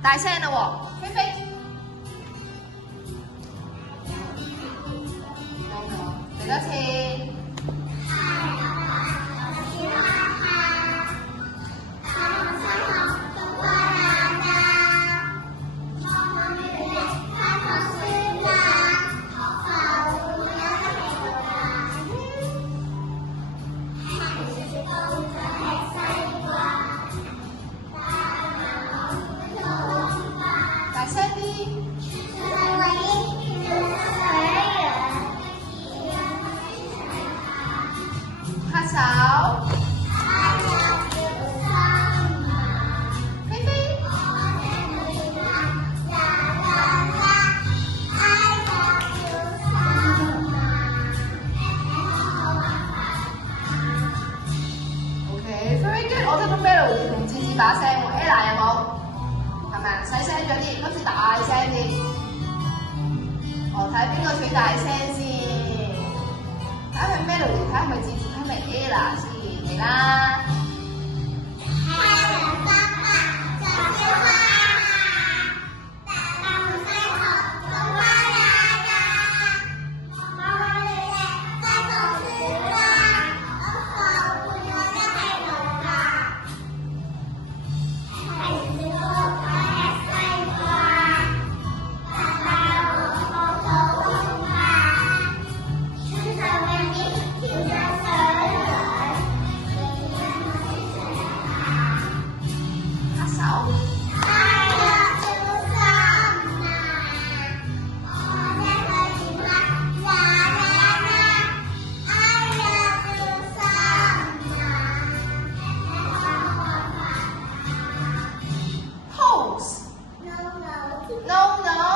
大聲啦喎，菲菲。嚟多次。把聲喎 ，Ella 有冇？係咪啊？細聲咗啲，今次大聲啲。睇下邊個最大聲先？睇下係 Melody， 睇下係咪字字，睇下係咪 Ella 先？嚟啦！No, no.